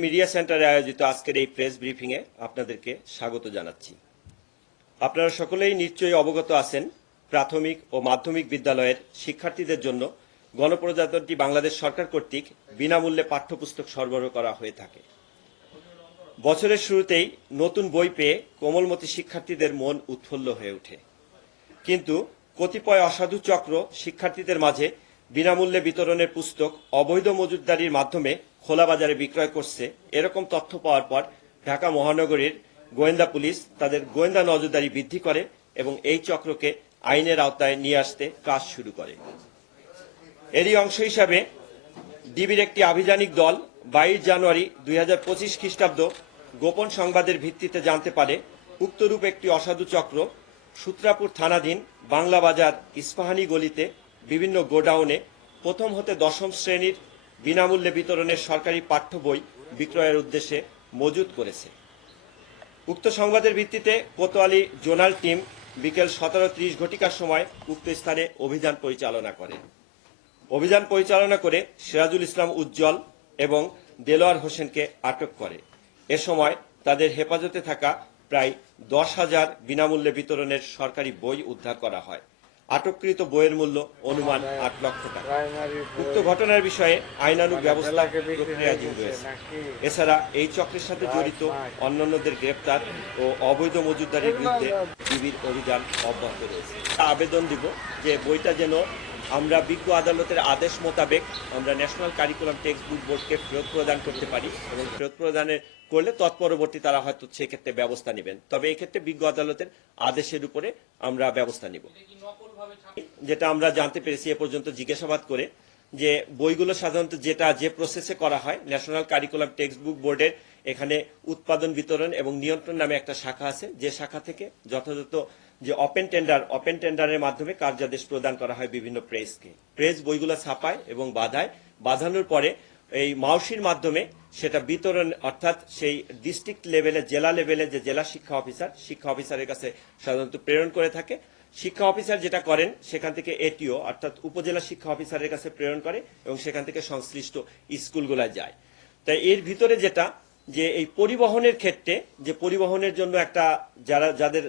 Media সেন্টারে আয়োজিত আজকের এই প্রেস ব্রিফিং এ আপনাদেরকে স্বাগত জানাচ্ছি। আপনারা সকলেই নিশ্চয়ই অবগত আছেন, প্রাথমিক ও মাধ্যমিক বিদ্যালয়ের শিক্ষার্থীদের জন্য গণপ্রজাতন্ত্রী বাংলাদেশ সরকার কর্তৃক বিনামূল্যে পাঠ্যপুস্তক সরবরাহ করা হয়ে থাকে। বছরের শুরুতেই নতুন বই পেয়ে কোমলমতি শিক্ষার্থীদের মন উৎফুল্ল হয়ে ওঠে। কিন্তু কতিপয় অসাধু চক্র শিক্ষার্থীদের মাঝে বিনামূল্যে বিতরণের পুস্তক অবৈধ মজুতদারির মাধ্যমে খোলা বাজারে বিক্রয় করছে। এরকম তথ্য পাওয়ার পর ঢাকা মহানগরীর গোয়েন্দা পুলিশ তাদের গোয়েন্দা নজরদারি বৃদ্ধি করে এবং এই চক্রকে আইনের আওতায় নিয়ে আসতে কাজ শুরু করে। এরই অংশ হিসাবে ডিবির একটি আভিযানিক দল বাইশ জানুয়ারি দুই হাজার পঁচিশ খ্রিস্টাব্দ গোপন সংবাদের ভিত্তিতে জানতে পারে, উক্তরূপ একটি অসাধু চক্র সূত্রাপুর থানাধীন বাংলা বাজার ইস্পাহানি গলিতে বিভিন্ন গোডাউনে প্রথম হতে দশম শ্রেণির বিনামূল্যে বিতরণের সরকারি পাঠ্য বই বিক্রয়ের উদ্দেশ্যে মজুত করেছে। উক্ত সংবাদের ভিত্তিতে কোতোয়ালি জোনাল টিম বিকেল সতেরো ত্রিশ ঘটিকার সময় উক্ত স্থানে অভিযান পরিচালনা করে। অভিযান পরিচালনা করে সিরাজুল ইসলাম উজ্জ্বল এবং দেলোয়ার হোসেনকে আটক করে। এ সময় তাদের হেফাজতে থাকা প্রায় দশ হাজার বিনামূল্যে বিতরণের সরকারি বই উদ্ধার করা হয়। আটককৃত বইয়ের মূল্য অনুমান আট লক্ষ টাকা। উক্ত ঘটনার বিষয়ে আইনানুগ ব্যবস্থা প্রক্রিয়াধীন রয়েছে। এছাড়া এই চক্রের সাথে জড়িত অন্যান্যদের গ্রেপ্তার ও অবৈধ মজুদারির বিরুদ্ধে ডিবির অভিযান অব্যাহত রয়েছে। আবেদন দিব যে বইটা যেন আমরা বিজ্ঞ আদালতের আদেশ মোতাবেক আমরা ন্যাশনাল কারিকুলাম টেক্সট বুক বোর্ডকে ফেরত প্রদান করতে পারি এবং ফেরত প্রদানের করলে তৎপরবর্তী তারা হয়তো সেক্ষেত্রে ব্যবস্থা নেবেন। তবে এক্ষেত্রে বিজ্ঞ আদালতের আদেশের উপরে আমরা ব্যবস্থা নিব। যেটা আমরা জানতে পেরেছি এ পর্যন্ত জিজ্ঞাসাবাদ করে যে বইগুলো সাধারণত যেটা যে প্রসেসে করা হয় ন্যাশনাল কারিকুলাম টেক্সট বুক বোর্ডের এখানে উৎপাদন বিতরণ এবং নিয়ন্ত্রণ নামে একটা শাখা আছে। যে শাখা থেকে যথাযথ যে ওপেন টেন্ডার ওপেন টেন্ডারের মাধ্যমে কার্যাদেশ প্রদান করা হয় বিভিন্ন প্রেসকে প্রেস বইগুলো ছাপায় এবং বাধায়। বাঁধানোর পরে এই মাউসির মাধ্যমে সেটা বিতরণ অর্থাৎ সেই ডিস্ট্রিক্ট লেভেলে জেলা লেভেলে যে জেলা শিক্ষা অফিসার শিক্ষা অফিসারের কাছে সাধারণত প্রেরণ করে থাকে। শিক্ষা অফিসার যেটা করেন, সেখান থেকে এটিও, অর্থাৎ উপজেলা শিক্ষা অফিসারের কাছে প্রেরণ করে এবং সেখান থেকে সংশ্লিষ্ট স্কুলগুলায় যায়। তাই এর ভিতরে যেটা, যে এই পরিবহনের ক্ষেত্রে, যে পরিবহনের জন্য একটা যারা, যাদের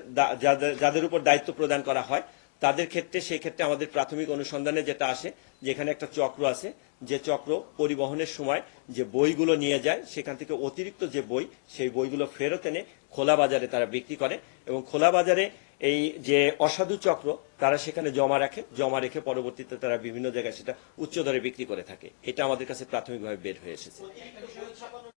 যাদের উপর দায়িত্ব প্রদান করা হয় তাদের ক্ষেত্রে, সেই ক্ষেত্রে আমাদের প্রাথমিক অনুসন্ধানে যেটা আসে, যেখানে একটা চক্র আছে, যে চক্র পরিবহনের সময় যে বইগুলো নিয়ে যায়, সেখান থেকে অতিরিক্ত যে বই, সেই বইগুলো ফেরত এনে খোলা বাজারে তারা বিক্রি করে এবং খোলা বাজারে এই যে অসাধু চক্র, তারা সেখানে জমা রাখে, জমা রেখে পরবর্তীতে তারা বিভিন্ন জায়গায় সেটা উচ্চ দরে বিক্রি করে থাকে। এটা আমাদের কাছে প্রাথমিকভাবে বের হয়ে এসেছে।